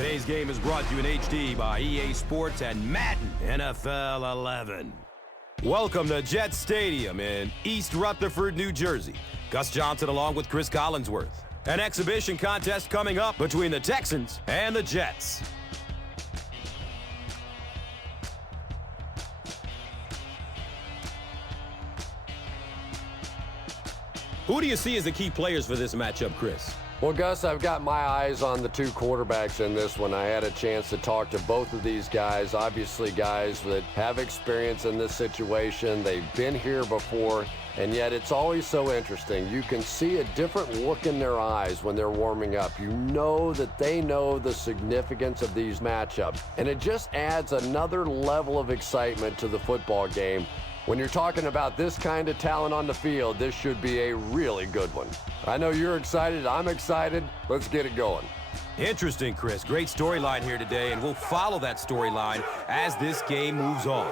Today's game is brought to you in HD by EA Sports and Madden NFL 11. Welcome to Jet Stadium in East Rutherford, New Jersey. Gus Johnson along with Chris Collinsworth. An exhibition contest coming up between the Texans and the Jets. Who do you see as the key players for this matchup, Chris? Well, Gus, I've got my eyes on the two quarterbacks in this one. I had a chance to talk to both of these guys, obviously guys that have experience in this situation. They've been here before, and yet it's always so interesting. You can see a different look in their eyes when they're warming up. You know that they know the significance of these matchups, and it just adds another level of excitement to the football game. When you're talking about this kind of talent on the field, this should be a really good one. I know you're excited. I'm excited. Let's get it going. Interesting, Chris. Great storyline here today, and we'll follow that storyline as this game moves on.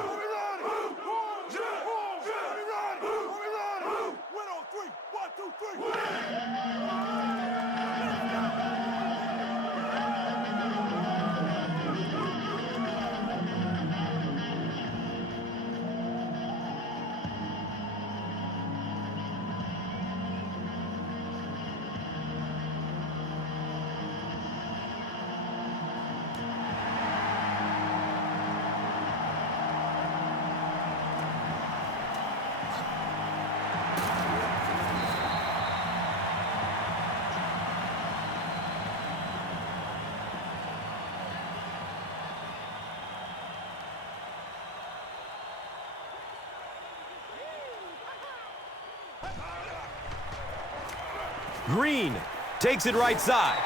Green takes it right side.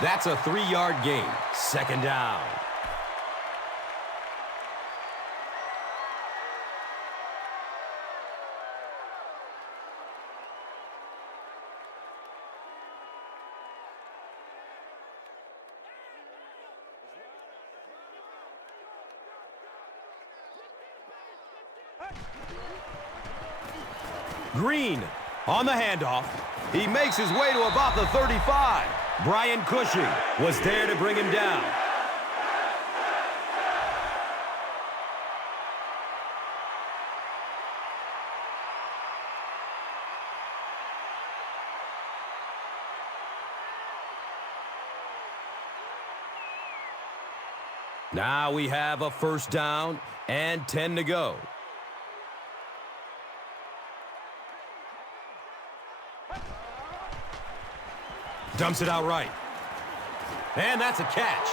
That's a 3-yard gain. Second down. Green on the handoff. He makes his way to about the 35. Brian Cushing was there to bring him down. Now we have a first down and 10 to go. Dumps it out right. And that's a catch.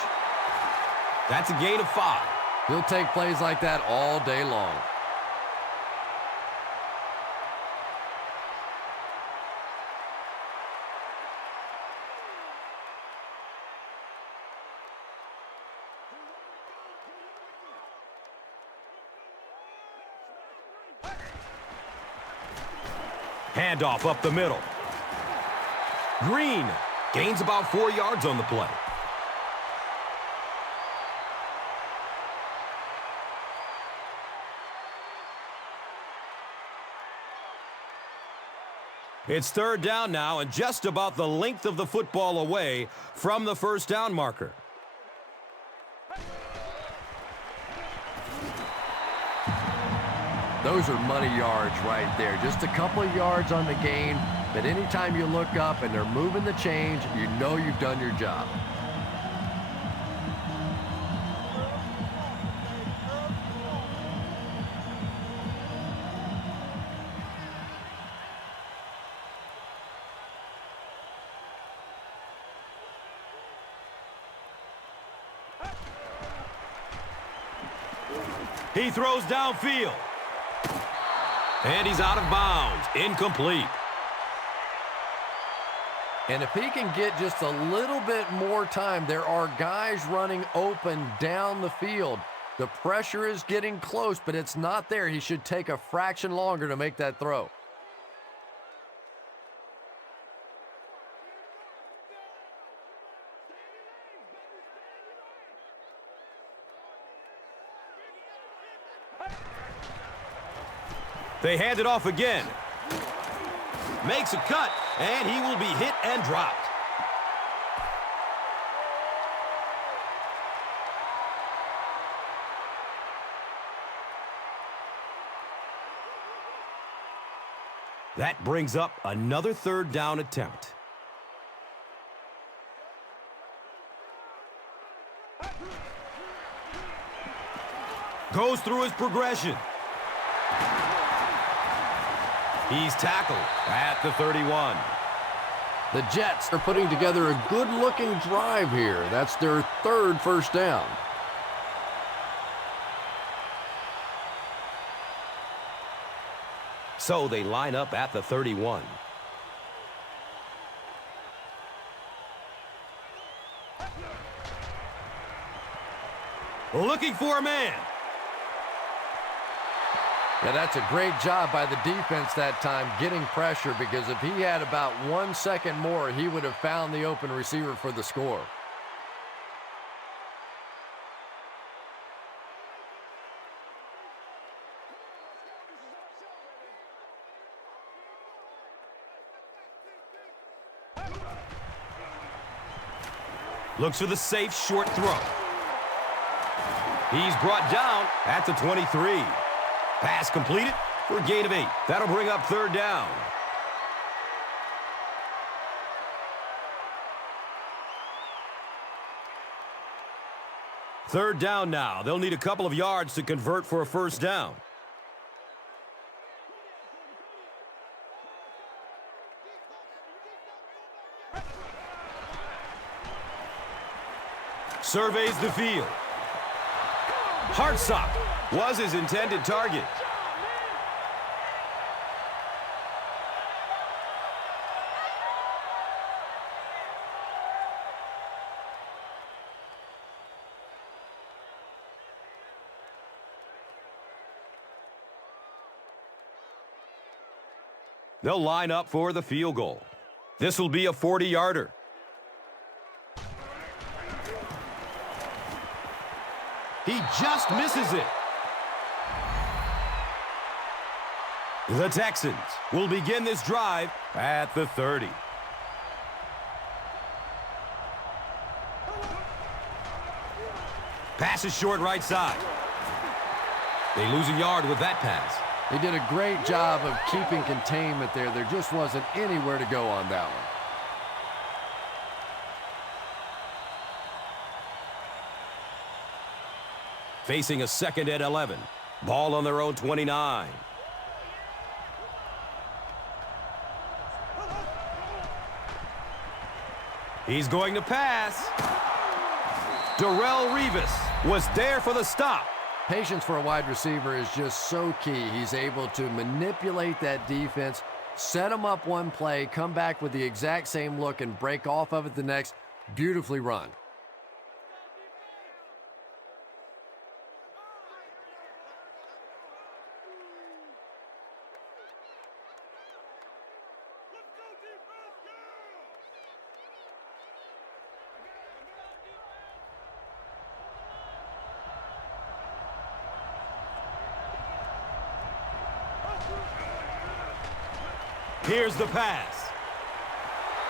That's a gain of 5. He'll take plays like that all day long. Handoff up the middle. Green gains about 4 yards on the play. It's third down now and just about the length of the football away from the first down marker. Those are money yards right there. Just a couple of yards on the gain, but anytime you look up and they're moving the change, you know you've done your job. He throws downfield. And he's out of bounds. Incomplete. And if he can get just a little bit more time, there are guys running open down the field. The pressure is getting close, but it's not there. He should take a fraction longer to make that throw. They hand it off again. Makes a cut, and he will be hit and dropped. That brings up another third down attempt. Goes through his progression. He's tackled at the 31. The Jets are putting together a good-looking drive here. That's their third first down. So they line up at the 31. Looking for a man. Yeah, that's a great job by the defense that time getting pressure, because if he had about 1 second more, he would have found the open receiver for the score. Looks for the safe short throw. He's brought down at the 23. Pass completed for a gain of 8. That'll bring up third down. Third down now. They'll need a couple of yards to convert for a first down. Surveys the field. Hartsock was his intended target. They'll line up for the field goal. This will be a 40-yarder. He just misses it. The Texans will begin this drive at the 30. Pass is short right side. They lose a yard with that pass. They did a great job of keeping containment there. There just wasn't anywhere to go on that one. Facing a second and 11. Ball on their own 29. He's going to pass. Darrelle Revis was there for the stop. Patience for a wide receiver is just so key. He's able to manipulate that defense, set them up one play, come back with the exact same look, and break off of it the next. Beautifully run. Here's the pass.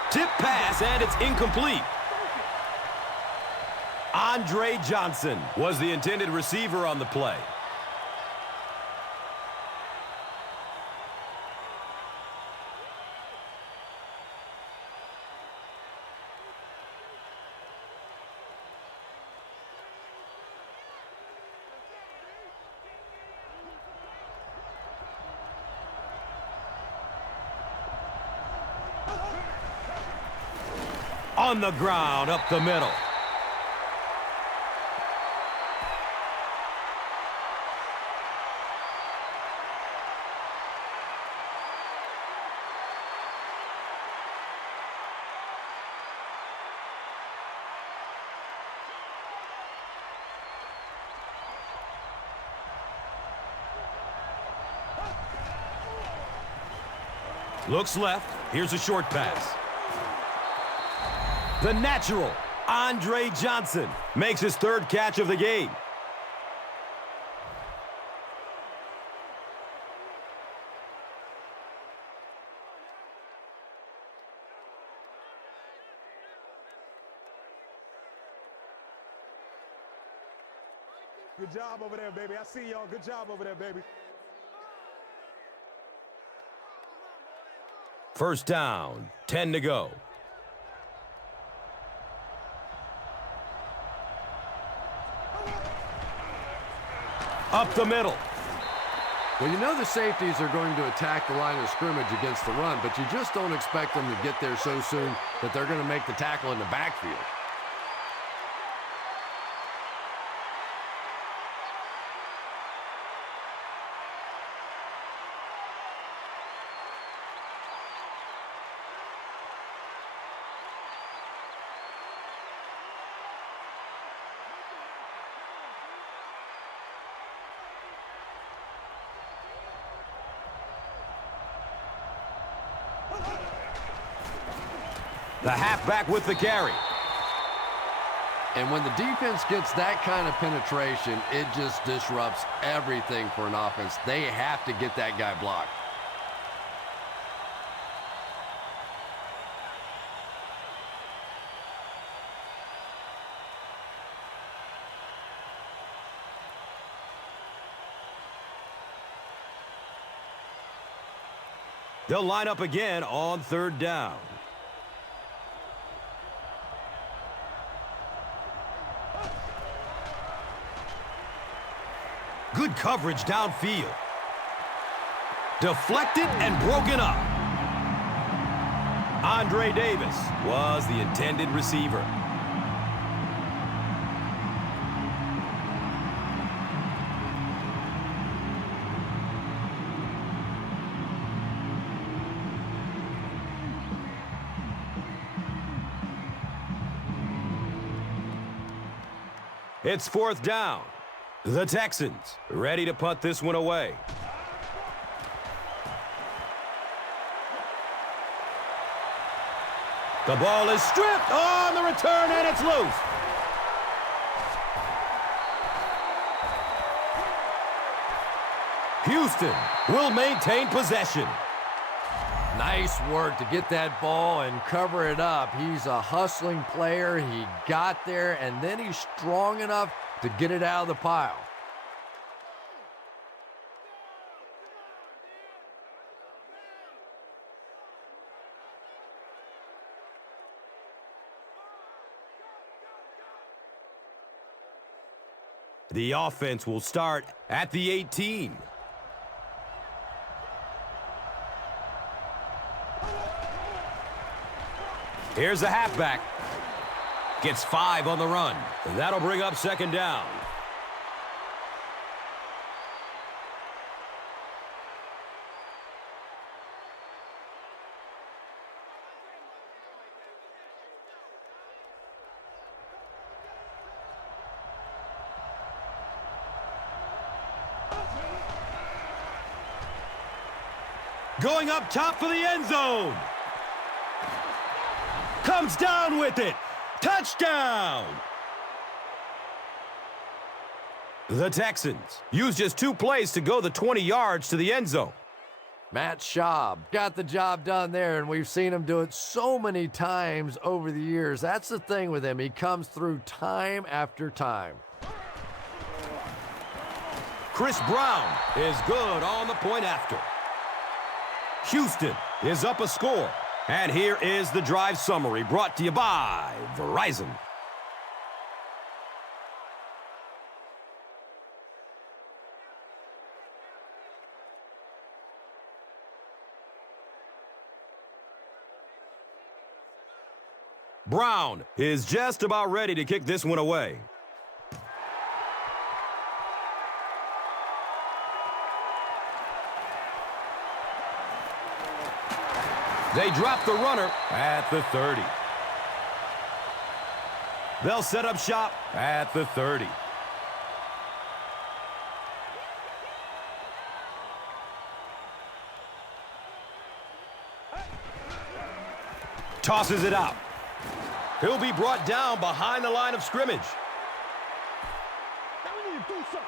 Tip pass, and it's incomplete. Andre Johnson was the intended receiver on the play. On the ground, up the middle. Looks left. Here's a short pass. The natural, Andre Johnson, makes his third catch of the game. Good job over there, baby. I see y'all. Good job over there, baby. First down, 10 to go. Up the middle. Well, you know the safeties are going to attack the line of scrimmage against the run, but you just don't expect them to get there so soon that they're going to make the tackle in the backfield. The halfback with the carry. And when the defense gets that kind of penetration, it just disrupts everything for an offense. They have to get that guy blocked. They'll line up again on third down. Good coverage downfield. Deflected and broken up. Andre Davis was the intended receiver. It's fourth down. The Texans ready to punt this one away. The ball is stripped on the return, and it's loose. Houston will maintain possession. Nice work to get that ball and cover it up. He's a hustling player. He got there, and then he's strong enough to get it out of the pile. The offense will start at the 18. Here's the halfback. Gets 5 on the run. That'll bring up second down. Going up top for the end zone. Comes down with it. Touchdown! The Texans use just 2 plays to go the 20 yards to the end zone. Matt Schaub got the job done there, and we've seen him do it so many times over the years. That's the thing with him. He comes through time after time. Chris Brown is good on the point after. Houston is up a score. And here is the drive summary brought to you by Verizon. Brown is just about ready to kick this one away. They drop the runner at the 30. They'll set up shop at the 30. Tosses it out. He'll be brought down behind the line of scrimmage. Now we need to do something.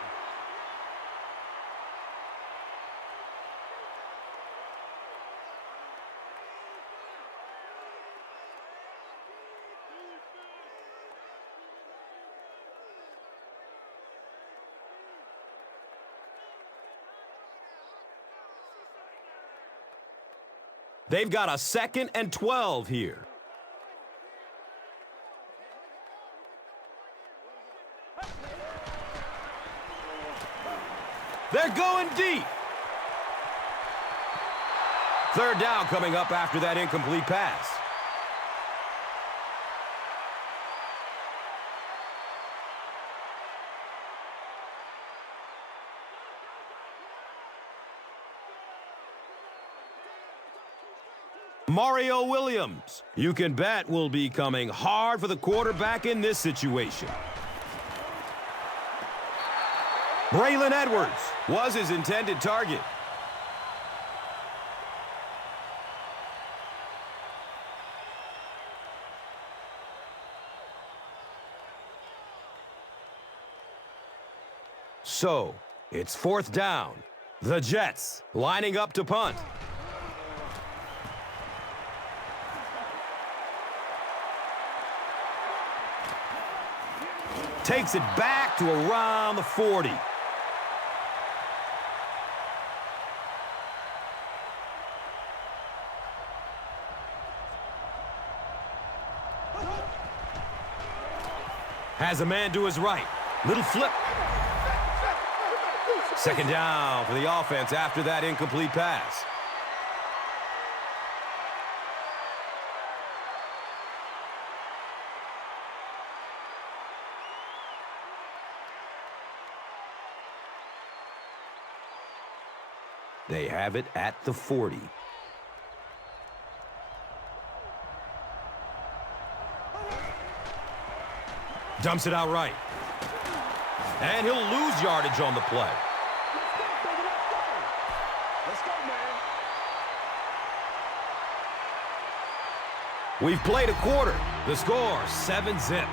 They've got a 2nd and 12 here. They're going deep. 3rd down coming up after that incomplete pass. Mario Williams, you can bet, will be coming hard for the quarterback in this situation. Braylon Edwards was his intended target. So, it's 4th down. The Jets lining up to punt. Takes it back to around the 40. Has a man to his right. Little flip. 2nd down for the offense after that incomplete pass. They have it at the 40. Dumps it out right. And he'll lose yardage on the play. Let's go, man. We've played a quarter. The score, 7-zip.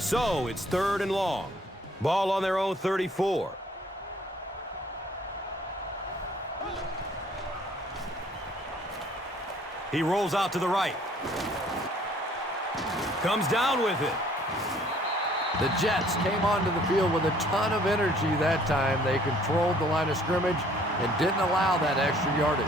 So, it's 3rd and long. Ball on their own 34. He rolls out to the right. Comes down with it. The Jets came onto the field with a ton of energy that time. They controlled the line of scrimmage and didn't allow that extra yardage.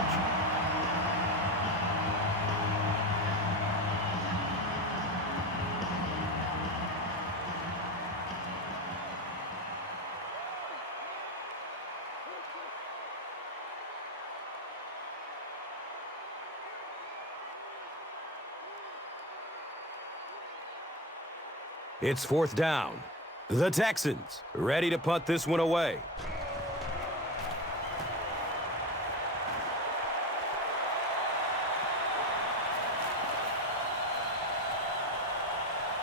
It's 4th down. The Texans ready to punt this one away.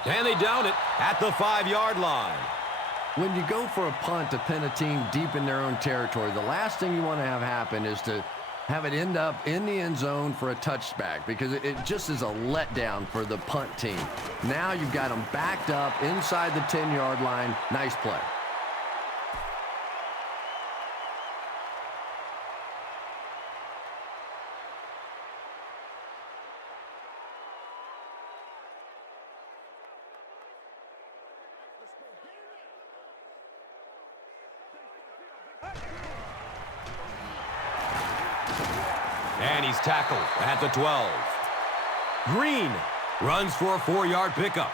And they down it at the 5-yard line. When you go for a punt to pin a team deep in their own territory, the last thing you want to have happen is to have it end up in the end zone for a touchback, because it just is a letdown for the punt team. Now you've got them backed up inside the 10-yard line. Nice play. And he's tackled at the 12. Green runs for a 4-yard pickup.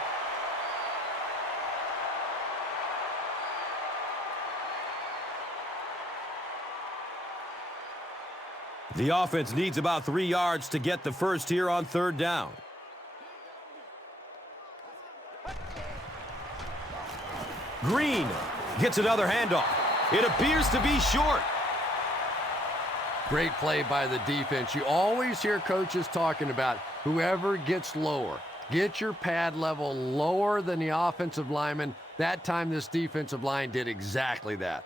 The offense needs about 3 yards to get the first here on 3rd down. Green gets another handoff. It appears to be short. Great play by the defense. You always hear coaches talking about whoever gets lower. Get your pad level lower than the offensive lineman. That time this defensive line did exactly that.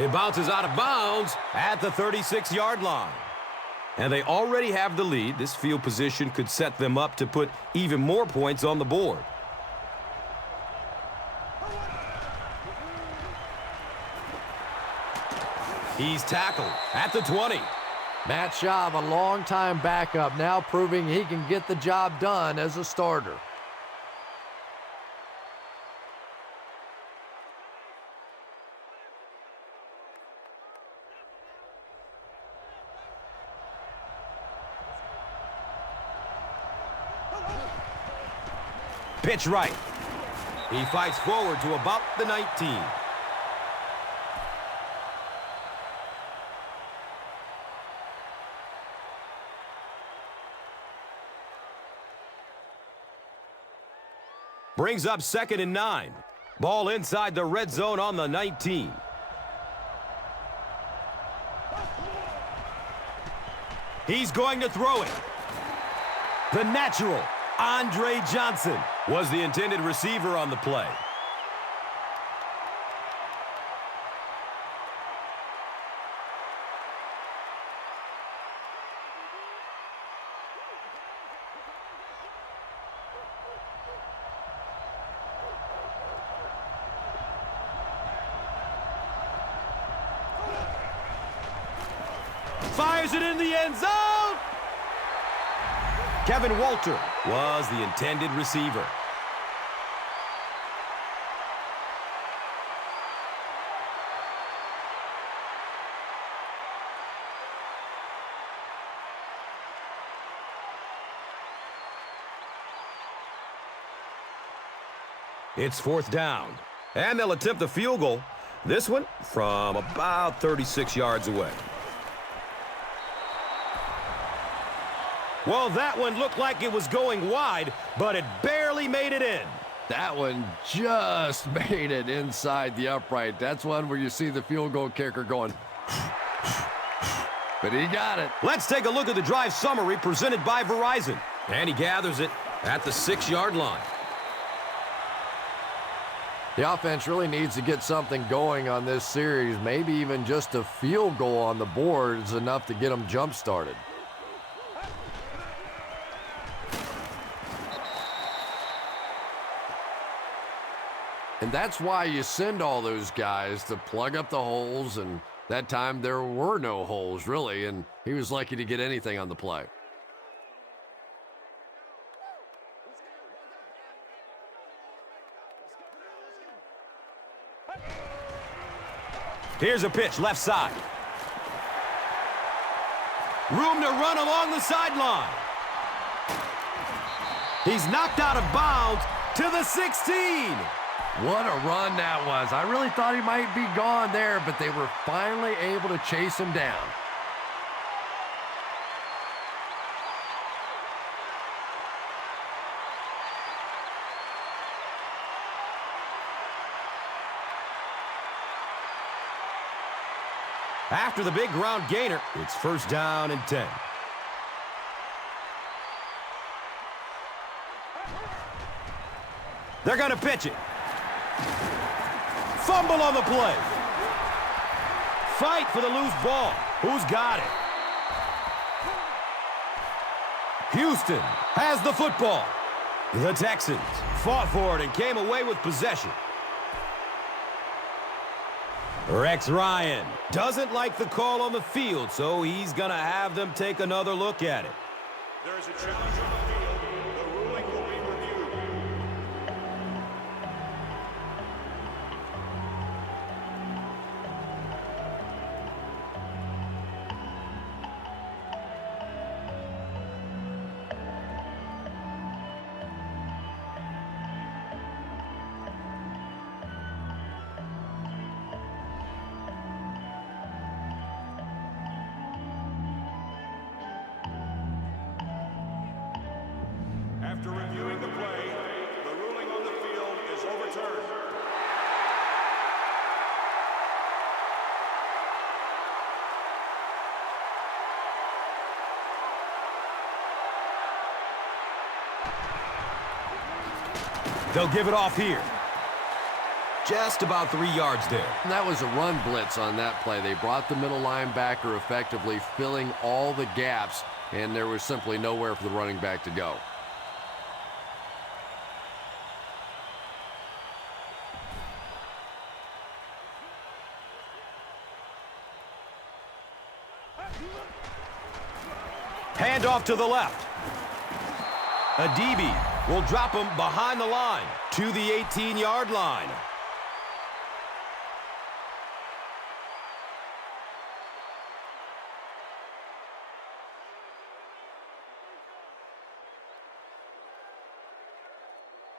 It bounces out of bounds at the 36-yard line. And they already have the lead. This field position could set them up to put even more points on the board. He's tackled at the 20. Matt Schaub, a long-time backup, now proving he can get the job done as a starter. Pitch right. He fights forward to about the 19. Brings up 2nd and 9. Ball inside the red zone on the 19. He's going to throw it. The natural, Andre Johnson, was the intended receiver on the play. Fires it in the end zone. Kevin Walter was the intended receiver. It's 4th down, and they'll attempt the field goal. This one from about 36 yards away. Well, that one looked like it was going wide, but it barely made it in. That one just made it inside the upright. That's one where you see the field goal kicker going, but he got it. Let's take a look at the drive summary presented by Verizon. And he gathers it at the 6-yard line. The offense really needs to get something going on this series. Maybe even just a field goal on the board is enough to get them jump-started. And that's why you send all those guys to plug up the holes, and that time there were no holes, really, and he was lucky to get anything on the play. Here's a pitch, left side. Room to run along the sideline. He's knocked out of bounds to the 16. What a run that was. I really thought he might be gone there, but they were finally able to chase him down. After the big ground gainer, it's 1st down and 10. They're going to pitch it. Fumble on the play. Fight for the loose ball. Who's got it? Houston has the football. The Texans fought for it and came away with possession. Rex Ryan doesn't like the call on the field, so he's going to have them take another look at it. There is a challenge on the field. The ruling will be reviewed. After reviewing the play, the ruling on the field is overturned. They'll give it off here. just about 3 yards there. And that was a run blitz on that play. They brought the middle linebacker effectively, filling all the gaps, and there was simply nowhere for the running back to go. Handoff to the left. Adibi will drop him behind the line to the 18-yard line.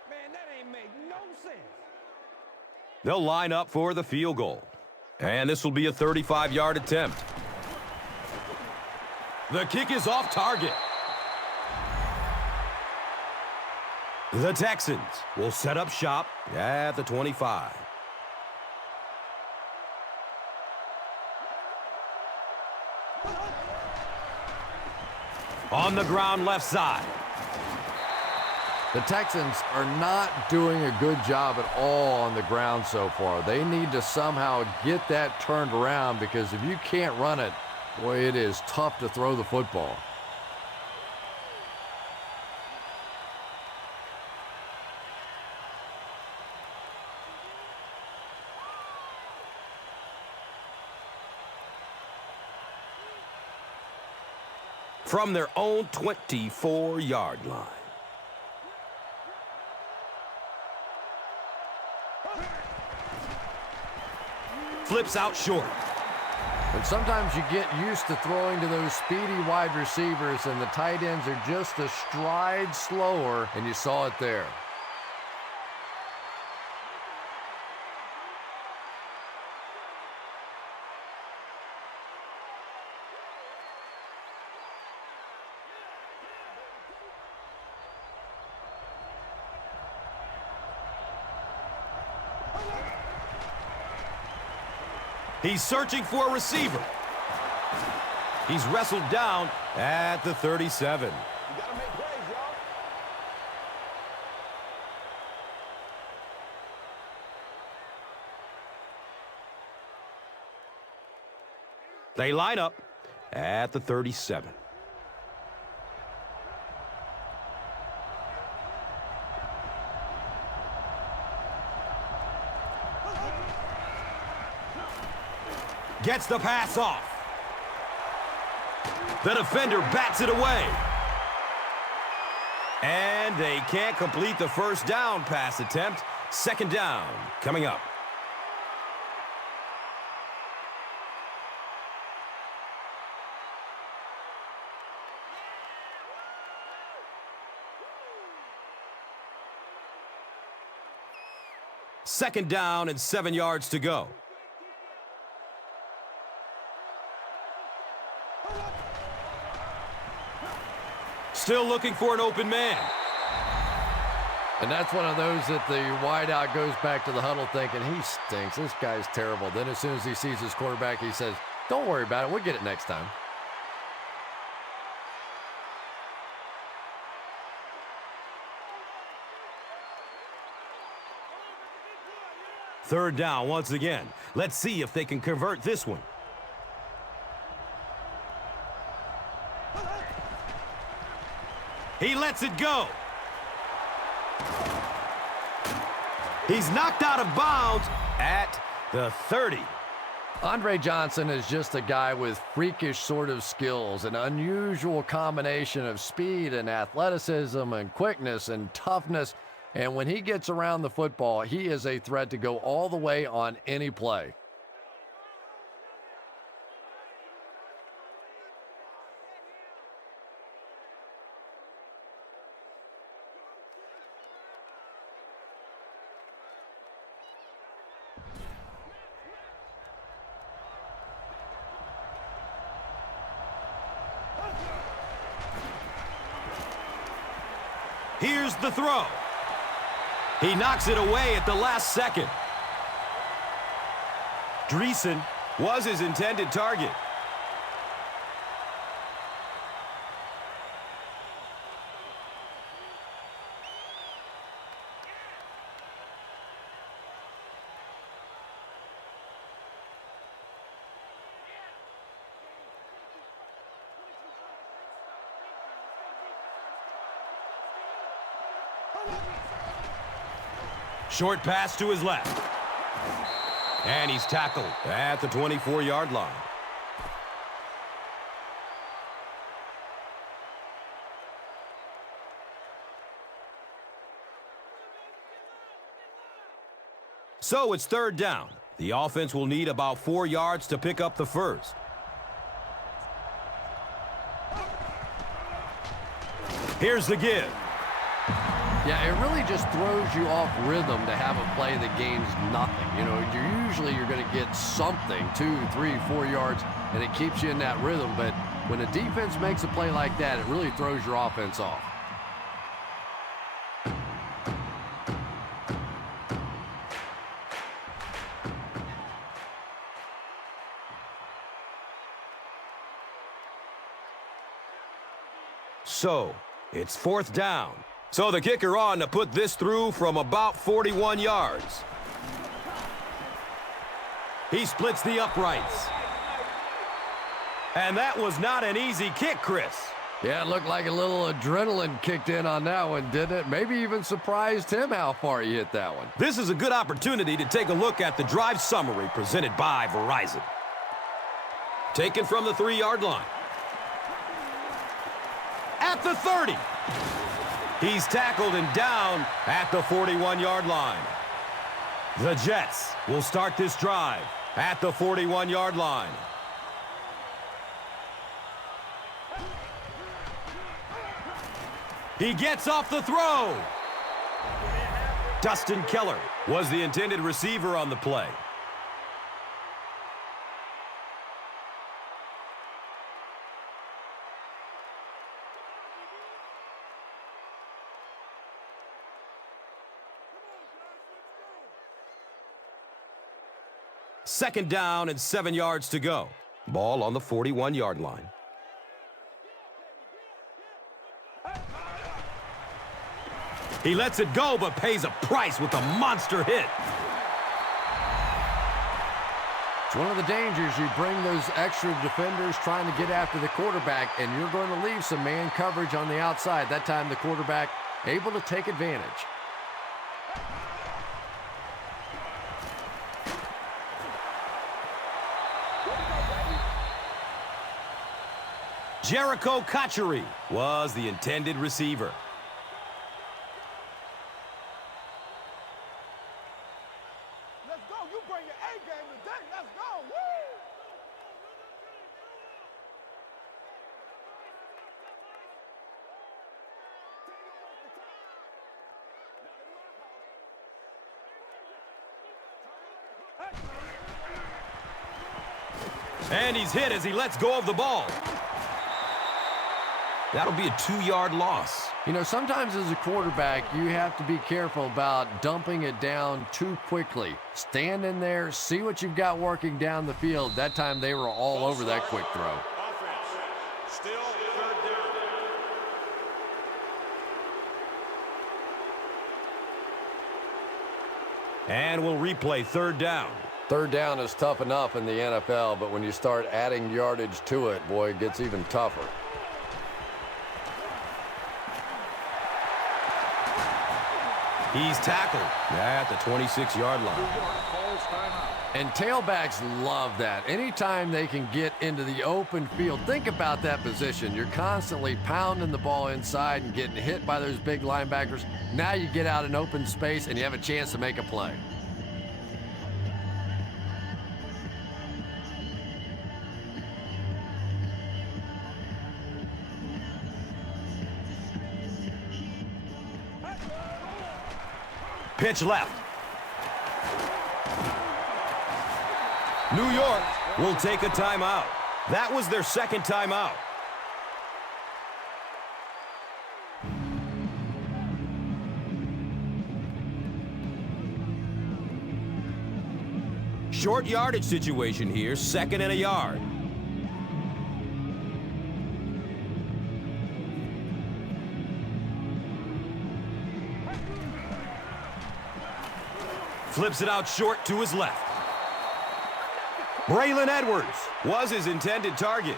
Man, that ain't make no sense. They'll line up for the field goal. And this will be a 35-yard attempt. The kick is off target. The Texans will set up shop at the 25. On the ground left side. The Texans are not doing a good job at all on the ground so far. They need to somehow get that turned around, because if you can't run it, boy, it is tough to throw the football. From their own 24-yard line. Flips out short. And sometimes you get used to throwing to those speedy wide receivers, and the tight ends are just a stride slower, and you saw it there. He's searching for a receiver. He's wrestled down at the 37. You gotta make plays, y'all. They line up at the 37. Gets the pass off. The defender bats it away. And they can't complete the first down pass attempt. Second down coming up. Second down and 7 yards to go. Still looking for an open man. And that's one of those that the wideout goes back to the huddle thinking, he stinks, this guy's terrible. Then as soon as he sees his quarterback, he says, don't worry about it, we'll get it next time. Third down once again. Let's see if they can convert this one. He lets it go. He's knocked out of bounds at the 30. Andre Johnson is just a guy with freakish sort of skills, an unusual combination of speed and athleticism and quickness and toughness. And when he gets around the football, he is a threat to go all the way on any play. Here's the throw. He knocks it away at the last second. Dreesen was his intended target. Short pass to his left. And he's tackled at the 24-yard line. So it's third down. The offense will need about 4 yards to pick up the first. Here's the give. Yeah, it really just throws you off rhythm to have a play that gains nothing. You know, you're going to get something, 2, 3, 4 yards, and it keeps you in that rhythm. But when a defense makes a play like that, it really throws your offense off. So it's fourth down. So the kicker on to put this through from about 41 yards. He splits the uprights. And that was not an easy kick, Chris. Yeah, it looked like a little adrenaline kicked in on that one, didn't it? Maybe even surprised him how far he hit that one. This is a good opportunity to take a look at the drive summary presented by Verizon. Taken from the 3-yard line. At the 30. He's tackled and down at the 41-yard line. The Jets will start this drive at the 41-yard line. He gets off the throw. Dustin Keller was the intended receiver on the play. Second down and 7 yards to go. Ball on the 41-yard line. He lets it go, but pays a price with a monster hit. It's one of the dangers. You bring those extra defenders trying to get after the quarterback, and you're going to leave some man coverage on the outside. That time the quarterback able to take advantage. Jericho Kochary was the intended receiver. Let's go. You bring your A game today. Let's go. Woo! And he's hit as he lets go of the ball. That'll be a 2-yard loss. You know, sometimes as a quarterback, you have to be careful about dumping it down too quickly. Stand in there, see what you've got working down the field. That time they were all over that quick throw. Offense. Still third down. And we'll replay third down. Third down is tough enough in the NFL, but when you start adding yardage to it, boy, it gets even tougher. He's tackled at the 26-yard line. And tailbacks love that. Anytime they can get into the open field, think about that position. You're constantly pounding the ball inside and getting hit by those big linebackers. Now you get out in open space and you have a chance to make a play. Pitch left. New York will take a timeout. That was their second timeout. Short yardage situation here, 2nd and a yard. Flips it out short to his left. Braylon Edwards was his intended target.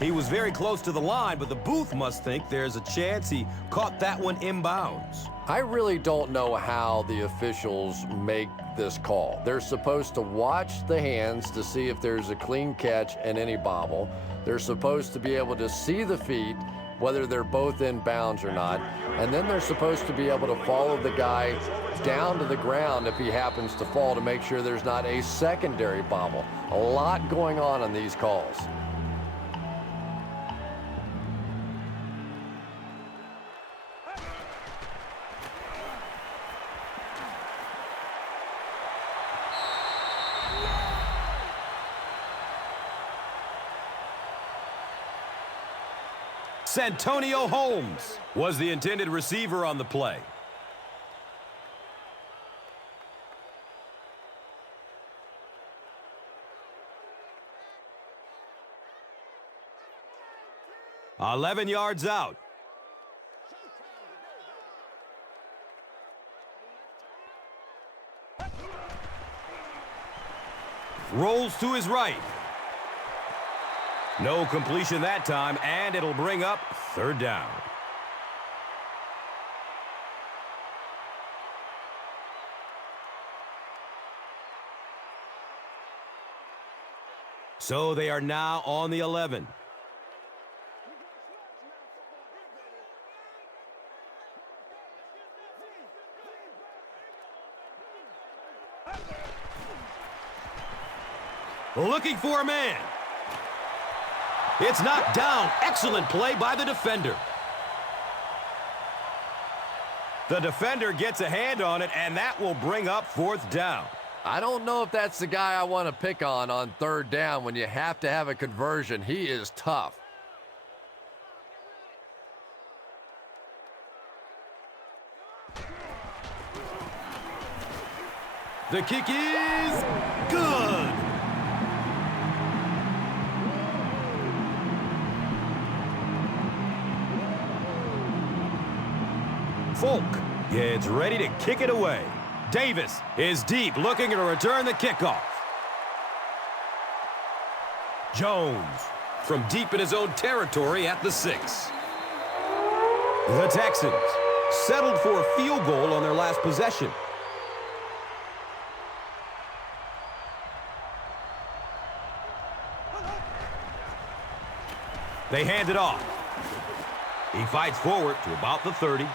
He was very close to the line, but the booth must think there's a chance he caught that one inbounds. I really don't know how the officials make this call. They're supposed to watch the hands to see if there's a clean catch and any bobble. They're supposed to be able to see the feet, whether they're both in bounds or not. And then they're supposed to be able to follow the guy down to the ground if he happens to fall to make sure there's not a secondary bobble. A lot going on these calls. Santonio Holmes was the intended receiver on the play. "11 yards out. Rolls to his right. No completion that time, and it'll bring up 3rd down. So they are now on the 11. Looking for a man. It's knocked down. Excellent play by the defender. The defender gets a hand on it, and that will bring up 4th down. I don't know if that's the guy I want to pick on 3rd down when you have to have a conversion. He is tough. The kick is good. Folk gets ready to kick it away. Davis is deep, looking to return the kickoff. Jones from deep in his own territory at the 6. The Texans settled for a field goal on their last possession. They hand it off. He fights forward to about the 30.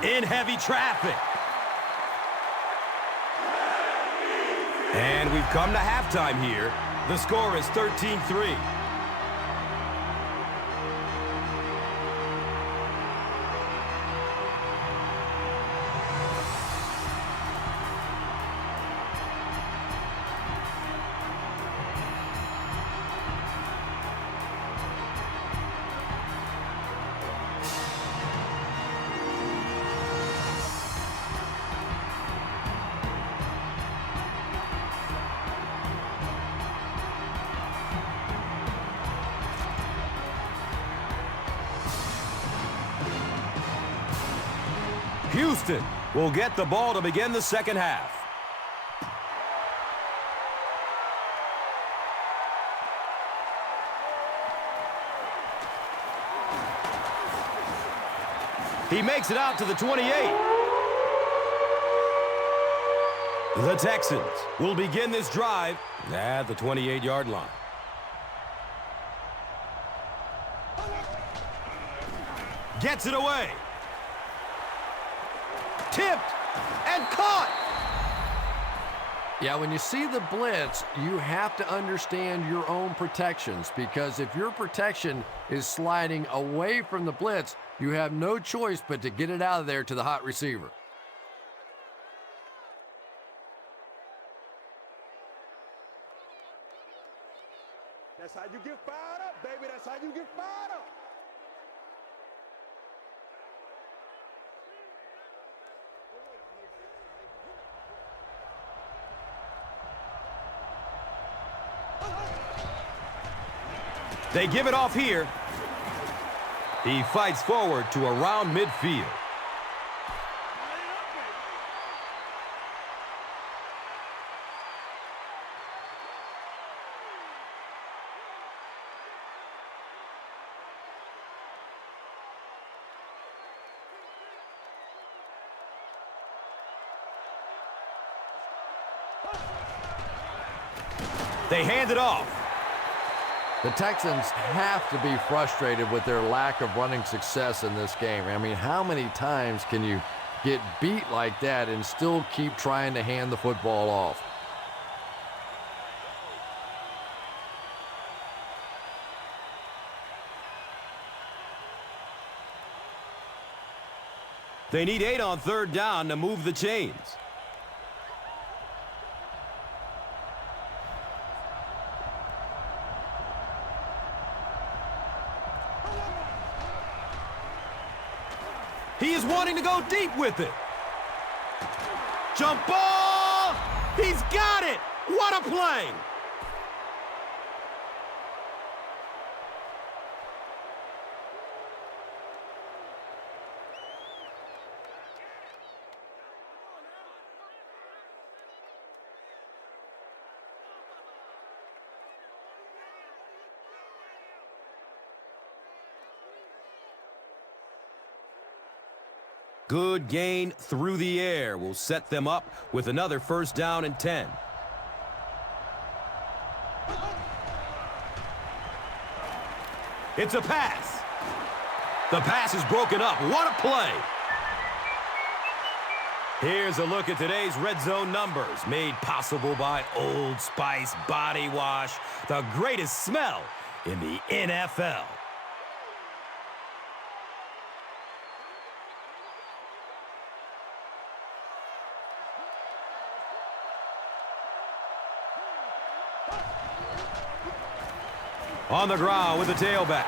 In heavy traffic. And we've come to halftime here. The score is 13-3. Houston will get the ball to begin the second half. He makes it out to the 28. The Texans will begin this drive at the 28-yard line. Gets it away. Tipped and caught. Yeah, when you see the blitz, you have to understand your own protections, because if your protection is sliding away from the blitz, you have no choice but to get it out of there to the hot receiver. That's how you get fired up, baby. That's how you get fired up. They give it off here. He fights forward to around midfield. They hand it off. The Texans have to be frustrated with their lack of running success in this game. I mean, how many times can you get beat like that and still keep trying to hand the football off? They need 8 on third down to move the chains. He is wanting to go deep with it. Jump ball! He's got it! What a play! Good gain through the air will set them up with another first down and 10. It's a pass. The pass is broken up. What a play. Here's a look at today's red zone numbers, made possible by Old Spice Body Wash, the greatest smell in the NFL. On the ground with the tailback.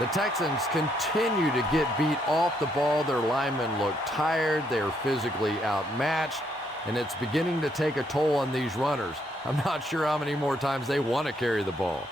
The Texans continue to get beat off the ball. Their linemen look tired. They're physically outmatched, and it's beginning to take a toll on these runners. I'm not sure how many more times they want to carry the ball.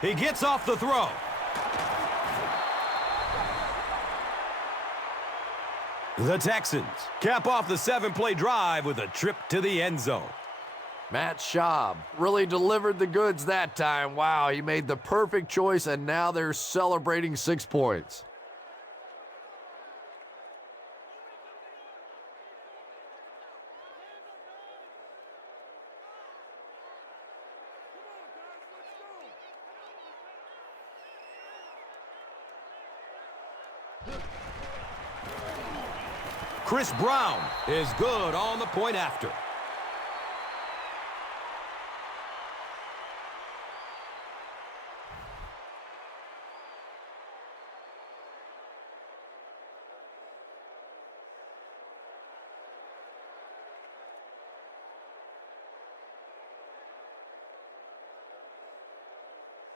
He gets off the throw. The Texans cap off the 7-play drive with a trip to the end zone. Matt Schaub really delivered the goods that time. Wow, he made the perfect choice, and now they're celebrating 6 points. Chris Brown is good on the point after.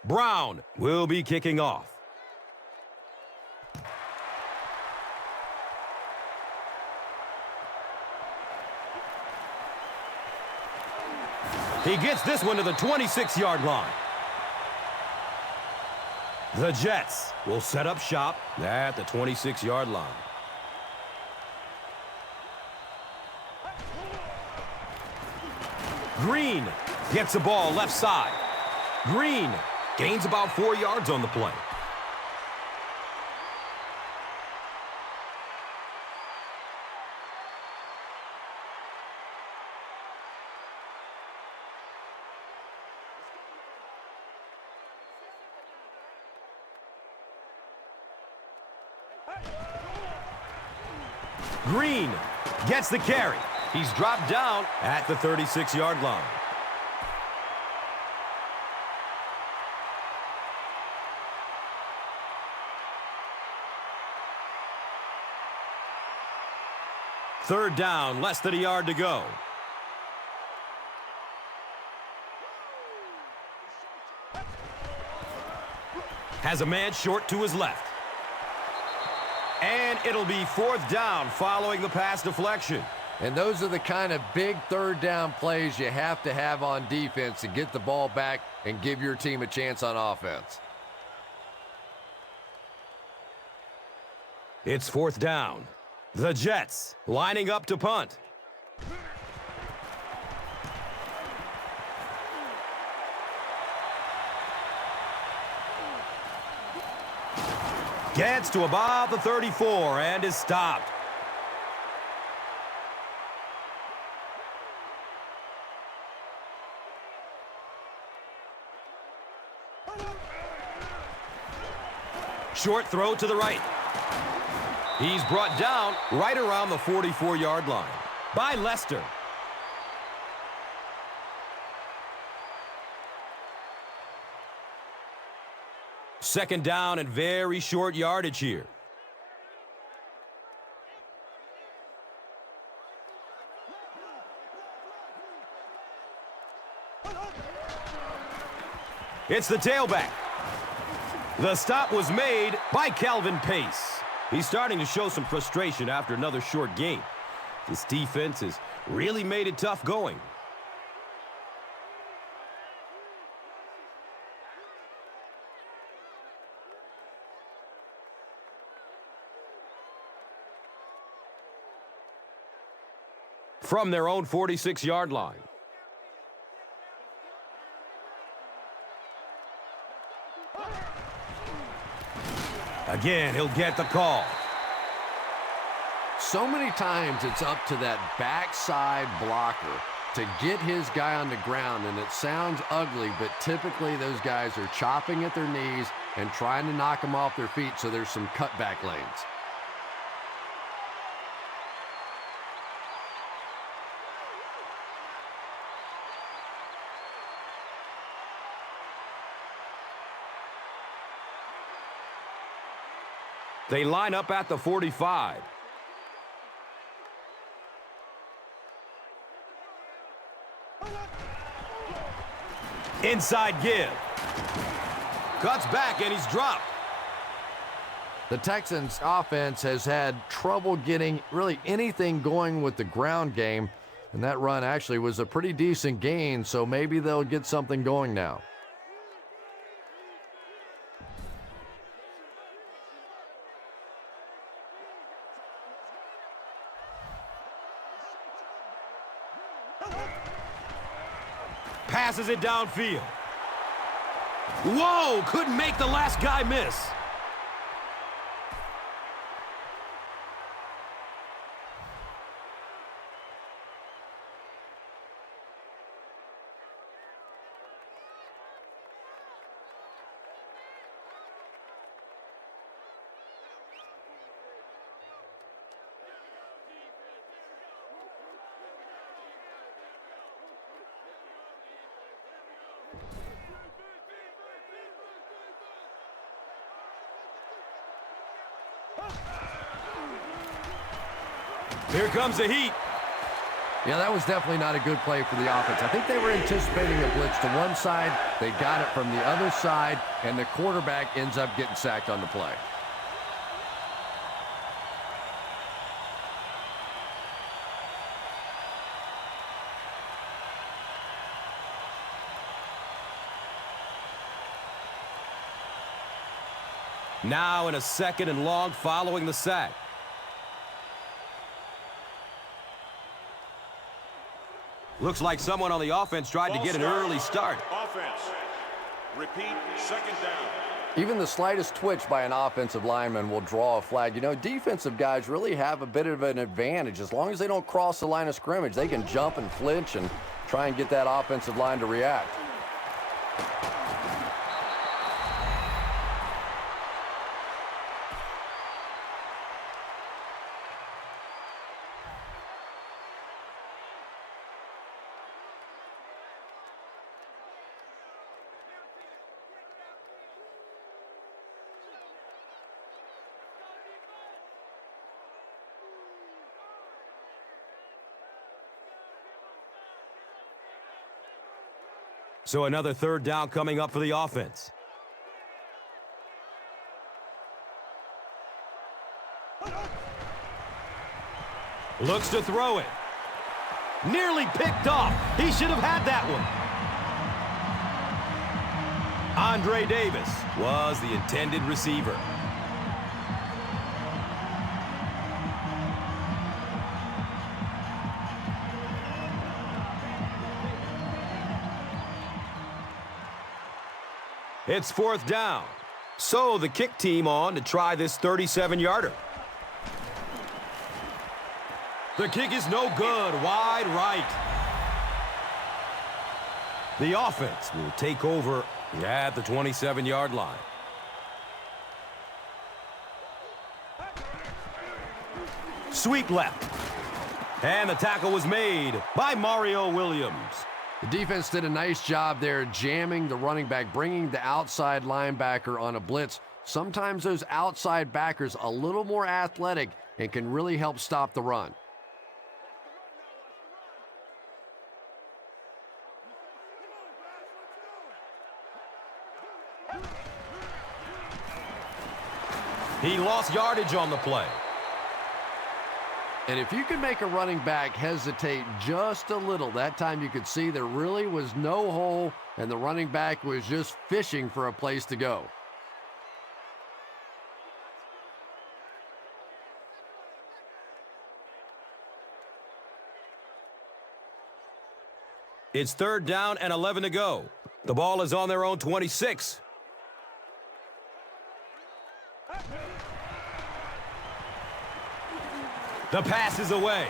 Brown will be kicking off. He gets this one to the 26-yard line. The Jets will set up shop at the 26-yard line. Green gets the ball left side. Green gains about 4 yards on the play. Green gets the carry. He's dropped down at the 36-yard line. Third down, less than a yard to go. Has a man short to his left. And it'll be 4th down following the pass deflection. And those are the kind of big 3rd down plays you have to have on defense to get the ball back and give your team a chance on offense. It's 4th down. The Jets lining up to punt. Gets to about the 34 and is stopped. Short throw to the right. He's brought down right around the 44-yard line by Lester. Second down and very short yardage here. It's the tailback. The stop was made by Calvin Pace. He's starting to show some frustration after another short game. This defense has really made it tough going. From their own 46-yard line. Again, he'll get the call. So many times it's up to that backside blocker to get his guy on the ground, and it sounds ugly, but typically those guys are chopping at their knees and trying to knock them off their feet, so there's some cutback lanes. They line up at the 45. Inside give. Cuts back and he's dropped. The Texans offense has had trouble getting really anything going with the ground game, and that run actually was a pretty decent gain, so maybe they'll get something going now. Passes it downfield. Whoa, couldn't make the last guy miss. Here comes the heat. Yeah, that was definitely not a good play for the offense. I think they were anticipating a blitz to one side. They got it from the other side, and the quarterback ends up getting sacked on the play. Now in a 2nd and long following the sack. Looks like someone on the offense tried to get an early start. Offense. Repeat, 2nd down. Even the slightest twitch by an offensive lineman will draw a flag. You know, defensive guys really have a bit of an advantage. As long as they don't cross the line of scrimmage, they can jump and flinch and try and get that offensive line to react. So another 3rd down coming up for the offense. Looks to throw it. Nearly picked off. He should have had that one. Andre Davis was the intended receiver. It's 4th down. So the kick team on to try this 37-yarder. The kick is no good, wide right. The offense will take over at the 27-yard line. Sweep left. And the tackle was made by Mario Williams. The defense did a nice job there jamming the running back, bringing the outside linebacker on a blitz. Sometimes those outside backers a little more athletic and can really help stop the run. He lost yardage on the play. And if you can make a running back hesitate just a little, that time you could see there really was no hole and the running back was just fishing for a place to go. It's 3rd down and 11 to go. The ball is on their own 26. The pass is away.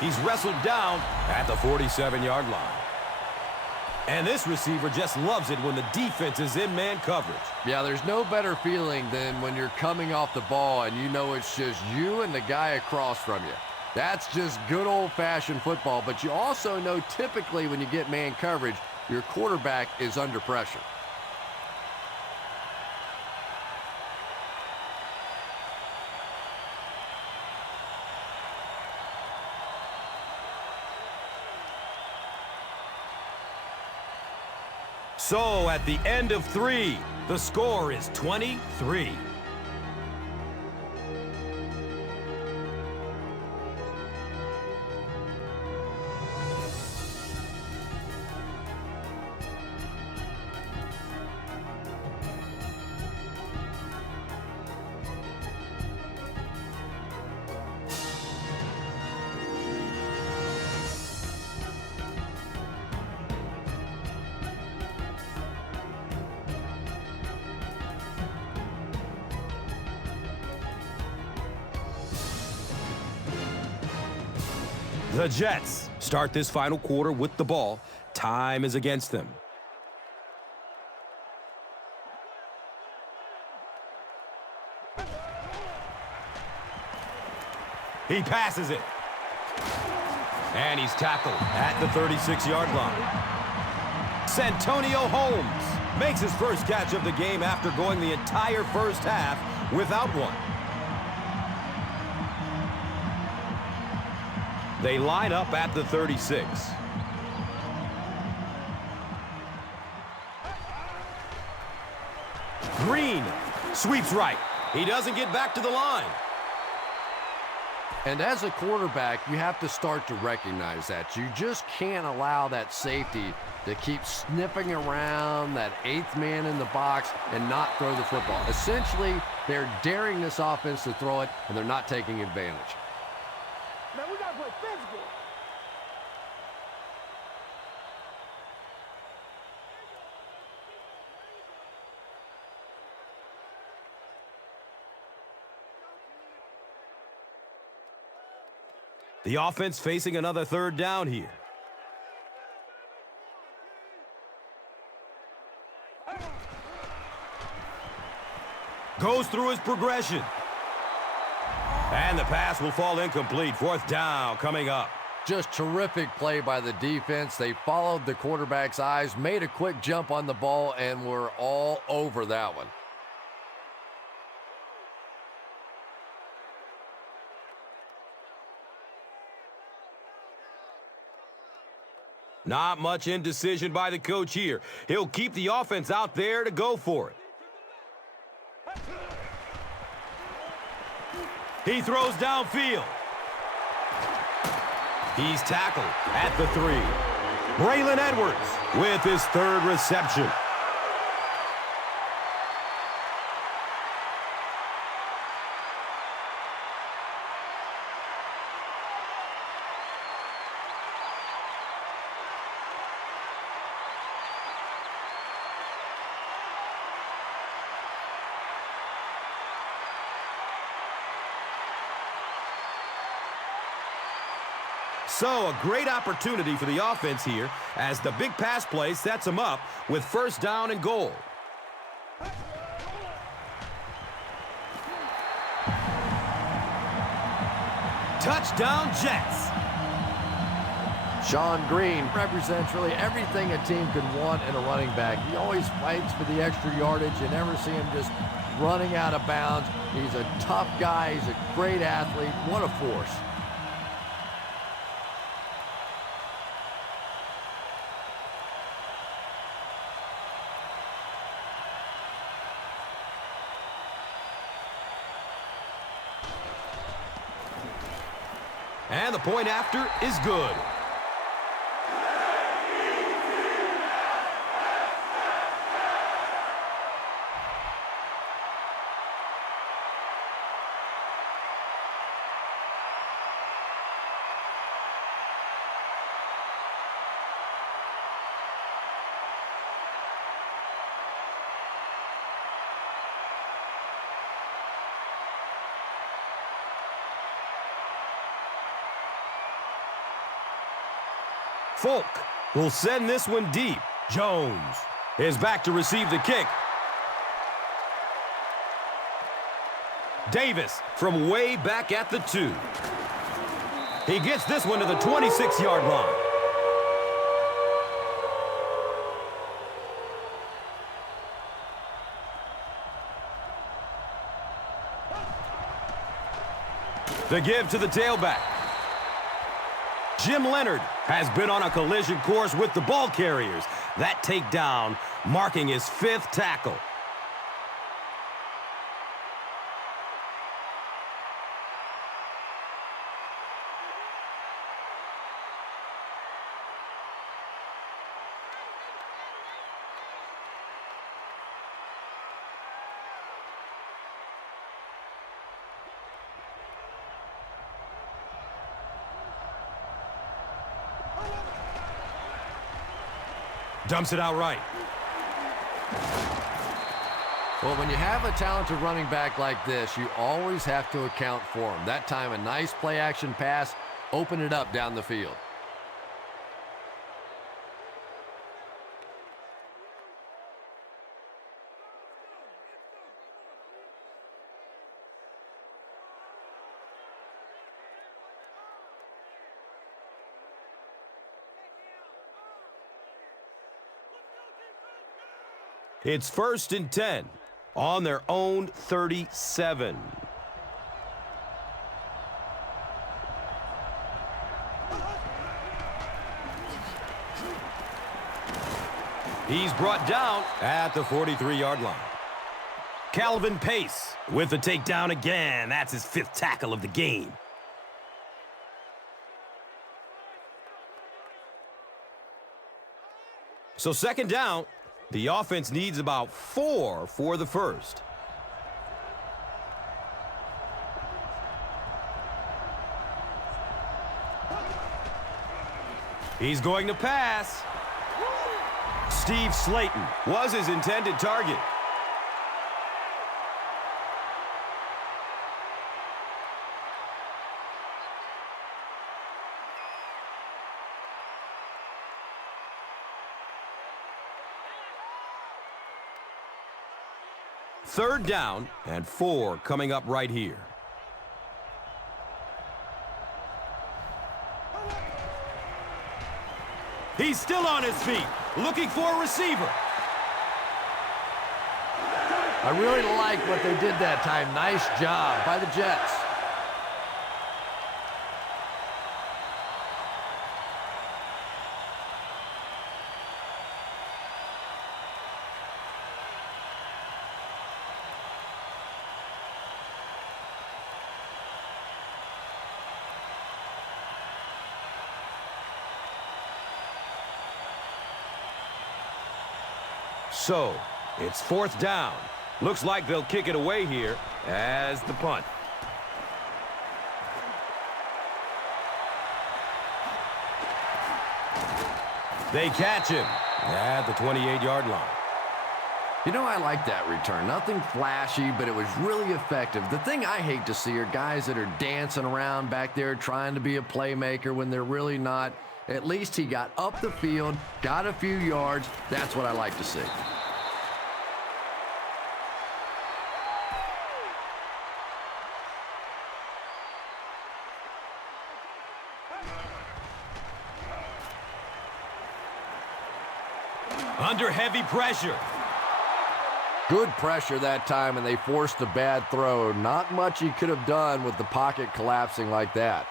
He's wrestled down at the 47-yard line. And this receiver just loves it when the defense is in man coverage. Yeah, there's no better feeling than when you're coming off the ball and you know it's just you and the guy across from you. That's just good old-fashioned football, but you also know typically when you get man coverage, your quarterback is under pressure. So at the end of 3, the score is 23. The Jets start this final quarter with the ball. Time is against them. He passes it. And he's tackled at the 36-yard line. Santonio Holmes makes his first catch of the game after going the entire first half without one. They line up at the 36. Green sweeps right. He doesn't get back to the line. And as a quarterback, you have to start to recognize that. You just can't allow that safety to keep sniffing around that 8th man in the box and not throw the football. Essentially, they're daring this offense to throw it, and they're not taking advantage. Man, we gotta play physical. The offense facing another 3rd down here. Goes through his progression. And the pass will fall incomplete. 4th down coming up. Just terrific play by the defense. They followed the quarterback's eyes, made a quick jump on the ball, and were all over that one. Not much indecision by the coach here. He'll keep the offense out there to go for it. He throws downfield. He's tackled at the 3. Braylon Edwards with his 3rd reception. So, a great opportunity for the offense here as the big pass play sets them up with 1st down and goal. Touchdown, Jets. Sean Green represents really everything a team could want in a running back. He always fights for the extra yardage. You never see him just running out of bounds. He's a tough guy. He's a great athlete. What a force. And the point after is good. Folk will send this one deep. Jones is back to receive the kick. Davis from way back at the 2. He gets this one to the 26-yard line. The give to the tailback. Jim Leonard has been on a collision course with the ball carriers. That takedown marking his 5th tackle. Dumps it out right. Well, when you have a talented running back like this, you always have to account for him. That time, a nice play-action pass, open it up down the field. It's 1st and 10 on their own 37. He's brought down at the 43-yard line. Calvin Pace with the takedown again. That's his 5th tackle of the game. So 2nd down. The offense needs about 4 for the 1st. He's going to pass. Steve Slayton was his intended target. Third down and 4 coming up right here. He's still on his feet, looking for a receiver. I really like what they did that time. Nice job by the Jets. So, it's 4th down. Looks like they'll kick it away here as the punt. They catch him at the 28-yard line. You know, I like that return. Nothing flashy, but it was really effective. The thing I hate to see are guys that are dancing around back there trying to be a playmaker when they're really not. At least he got up the field, got a few yards. That's what I like to see. Under heavy pressure. Good pressure that time, and they forced a bad throw. Not much he could have done with the pocket collapsing like that.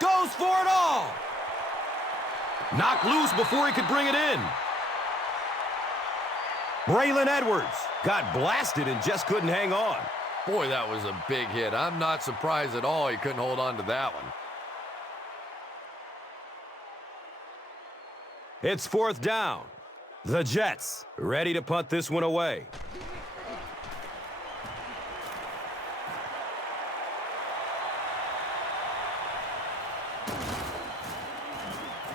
Goes for it all. Knocked loose before he could bring it in. Braylon Edwards got blasted and just couldn't hang on. Boy, that was a big hit. I'm not surprised at all he couldn't hold on to that one. It's 4th down. The Jets ready to punt this one away.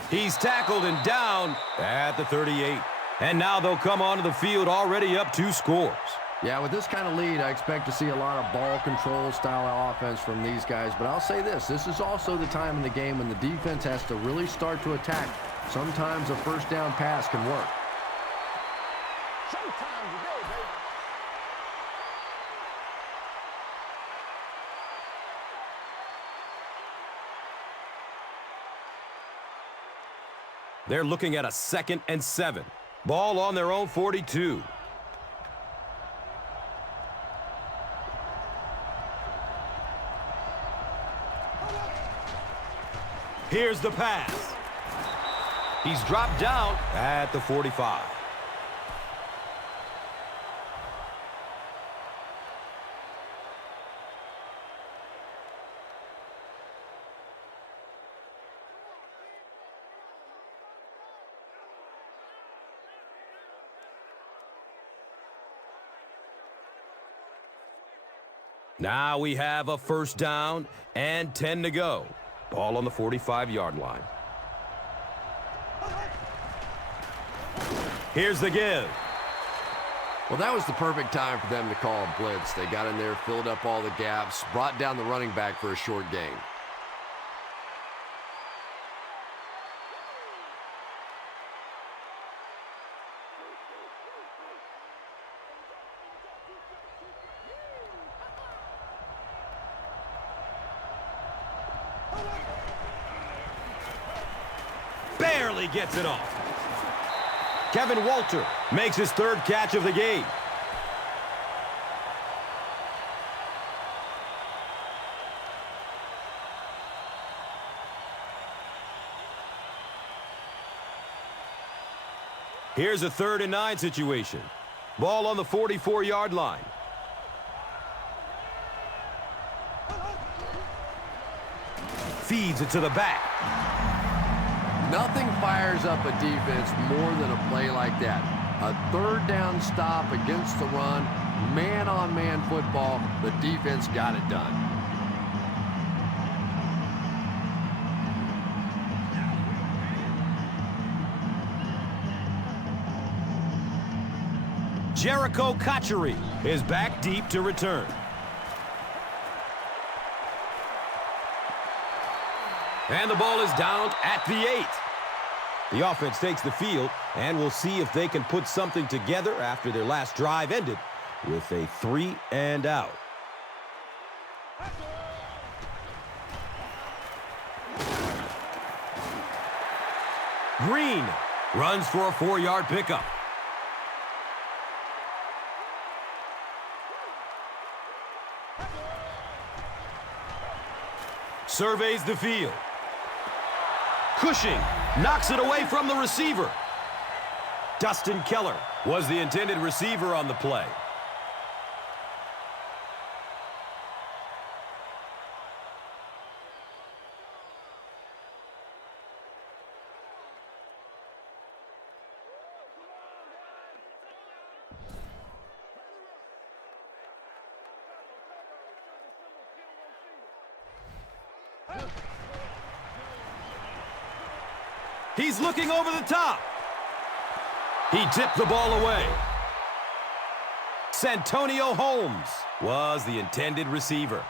He's tackled and down at the 38. And now they'll come onto the field already up 2 scores. Yeah, with this kind of lead, I expect to see a lot of ball control style of offense from these guys. But I'll say this is also the time in the game when the defense has to really start to attack. Sometimes a first down pass can work. Showtime today, baby. They're looking at a 2nd and 7. Ball on their own 42. Here's the pass. He's dropped down at the 45. Now we have a 1st down and 10 to go. Ball on the 45-yard line. Here's the give. Well, that was the perfect time for them to call a blitz. They got in there, filled up all the gaps, brought down the running back for a short gain. Barely gets it off. Kevin Walter makes his 3rd catch of the game. Here's a 3rd and 9 situation. Ball on the 44-yard line. Feeds it to the back. Nothing fires up a defense more than a play like that. A 3rd down stop against the run, man-on-man football. The defense got it done. Jericho Cotchery is back deep to return. And the ball is down at the 8. The offense takes the field, and we'll see if they can put something together after their last drive ended with a 3 and out. Green runs for a 4-yard pickup. Surveys the field. Cushing knocks it away from the receiver. Dustin Keller was the intended receiver on the play. He's looking over the top. He tipped the ball away. Santonio Holmes was the intended receiver.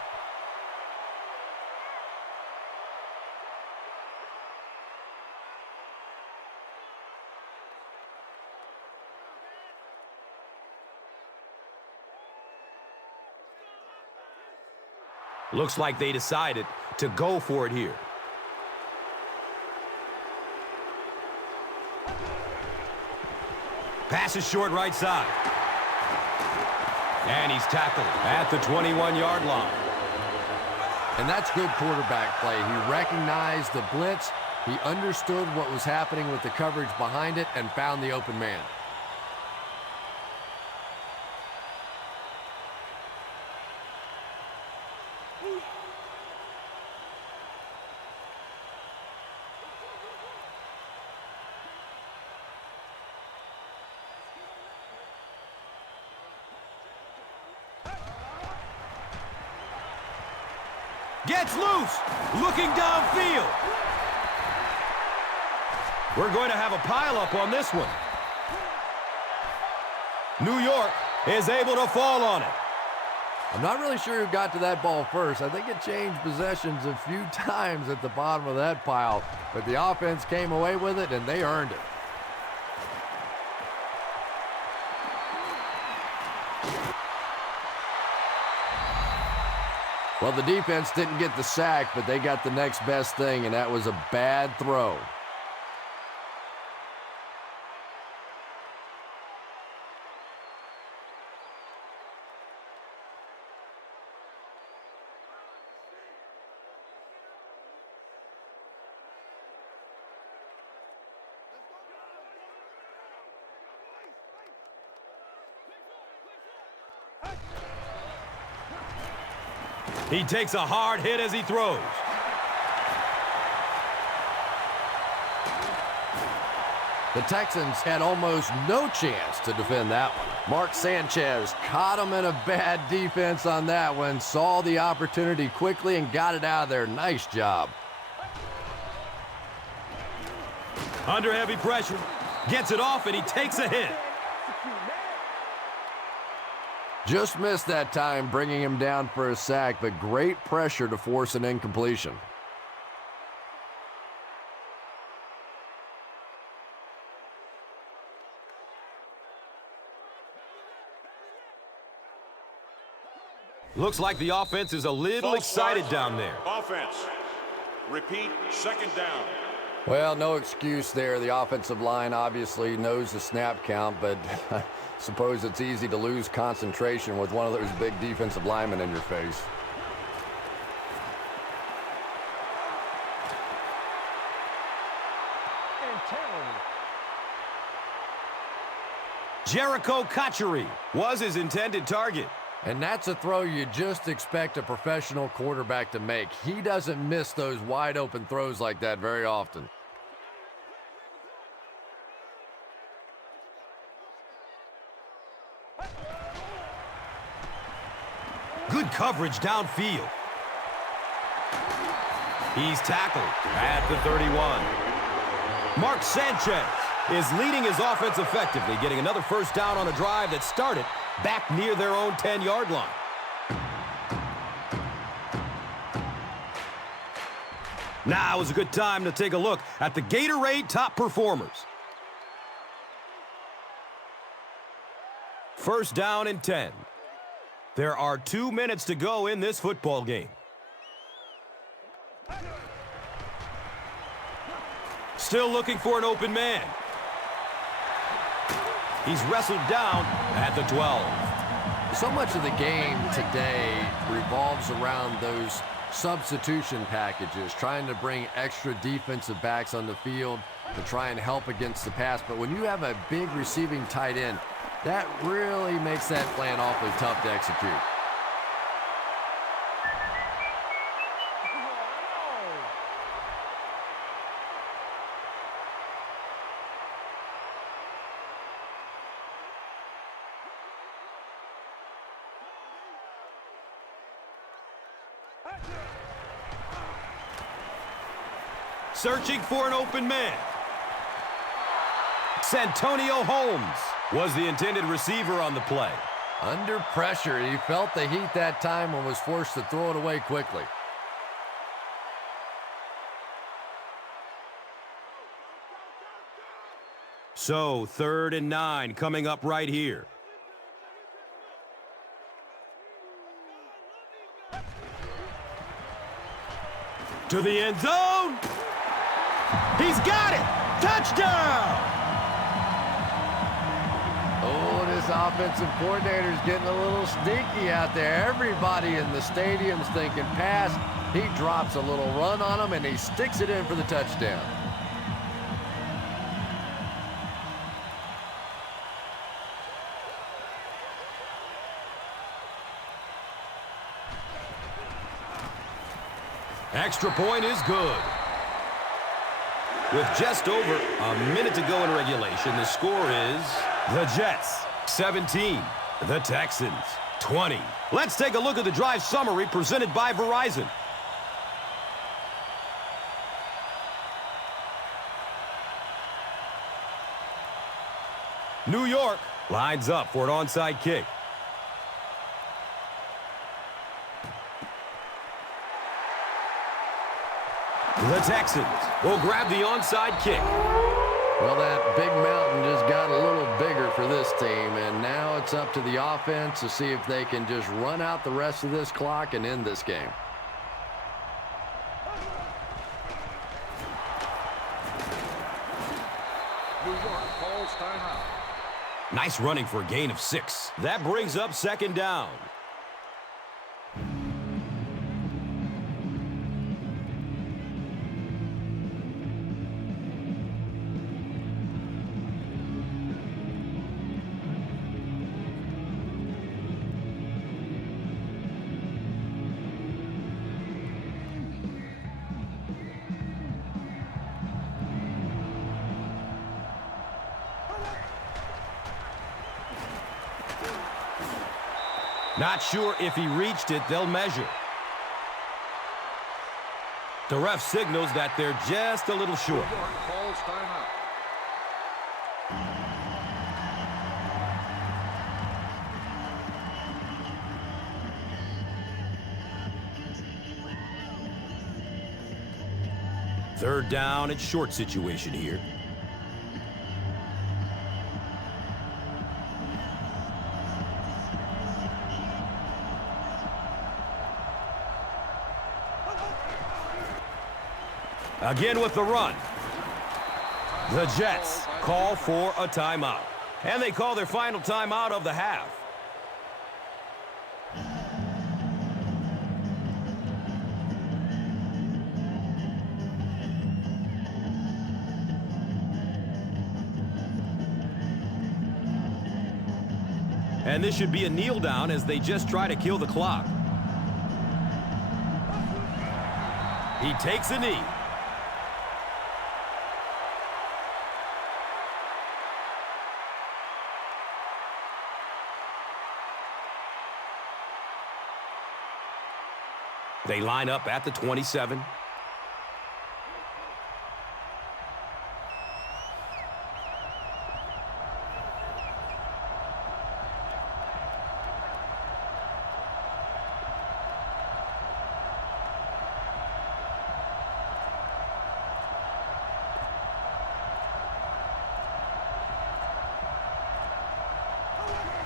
Looks like they decided to go for it here. Pass is short right side. And he's tackled at the 21-yard line. And that's good quarterback play. He recognized the blitz. He understood what was happening with the coverage behind it and found the open man. Gets loose, looking downfield. We're going to have a pileup on this one. New York is able to fall on it. I'm not really sure who got to that ball first. I think it changed possessions a few times at the bottom of that pile, but the offense came away with it, and they earned it. Well, the defense didn't get the sack, but they got the next best thing, and that was a bad throw. He takes a hard hit as he throws. The Texans had almost no chance to defend that one. Mark Sanchez caught him in a bad defense on that one, saw the opportunity quickly and got it out of there. Nice job. Under heavy pressure, gets it off, and he takes a hit. Just missed that time, bringing him down for a sack, but great pressure to force an incompletion. Looks like the offense is a little excited down there. Offense. Repeat, second down. Well, no excuse there. The offensive line obviously knows the snap count, but I suppose it's easy to lose concentration with one of those big defensive linemen in your face. Jericho Cotchery was his intended target. And that's a throw you just expect a professional quarterback to make. He doesn't miss those wide open throws like that very often. Good coverage downfield. He's tackled at the 31. Mark Sanchez is leading his offense effectively, getting another first down on a drive that started back near their own 10-yard line. Now is a good time to take a look at the Gatorade top performers. First down and 10. There are 2 minutes to go in this football game. Still looking for an open man. He's wrestled down at the 12. So much of the game today revolves around those substitution packages, trying to bring extra defensive backs on the field to try and help against the pass. But when you have a big receiving tight end, that really makes that plan awfully tough to execute. Searching for an open man. Santonio Holmes was the intended receiver on the play. Under pressure, he felt the heat that time and was forced to throw it away quickly. So, 3rd and 9 coming up right here. To the end zone. He's got it! Touchdown! Oh, this offensive coordinator is getting a little sneaky out there. Everybody in the stadium's thinking pass. He drops a little run on him, and he sticks it in for the touchdown. Extra point is good. With just over a minute to go in regulation, the score is the Jets 17, the Texans 20. Let's take a look at the drive summary presented by Verizon. New York lines up for an onside kick. The Texans will grab the onside kick. Well, that big mountain just got a little bigger for this team, and now it's up to the offense to see if they can just run out the rest of this clock and end this game. New York calls timeout. Nice running for a gain of 6. That brings up 2nd down. Not sure if he reached it. They'll measure. The ref signals that they're just a little short. New York calls timeout. Third down and short situation here. Again with the run. The Jets call for a timeout. And they call their final timeout of the half. And this should be a kneel down as they just try to kill the clock. He takes a knee. They line up at the 27.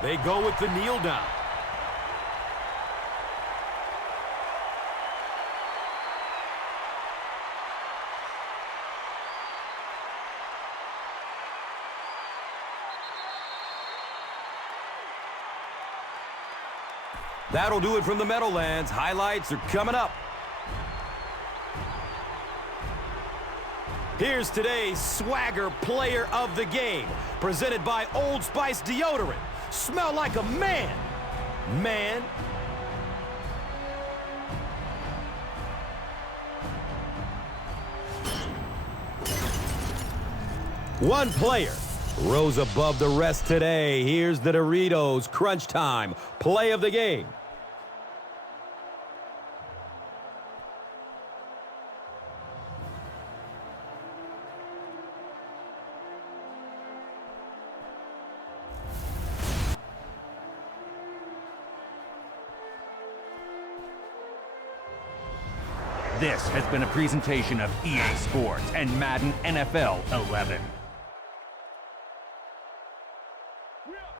They go with the kneel down. That'll do it from the Meadowlands. Highlights are coming up. Here's today's Swagger Player of the Game, presented by Old Spice Deodorant. Smell like a man. Man. One player rose above the rest today. Here's the Doritos Crunch Time Play of the Game. This has been a presentation of EA Sports and Madden NFL 11.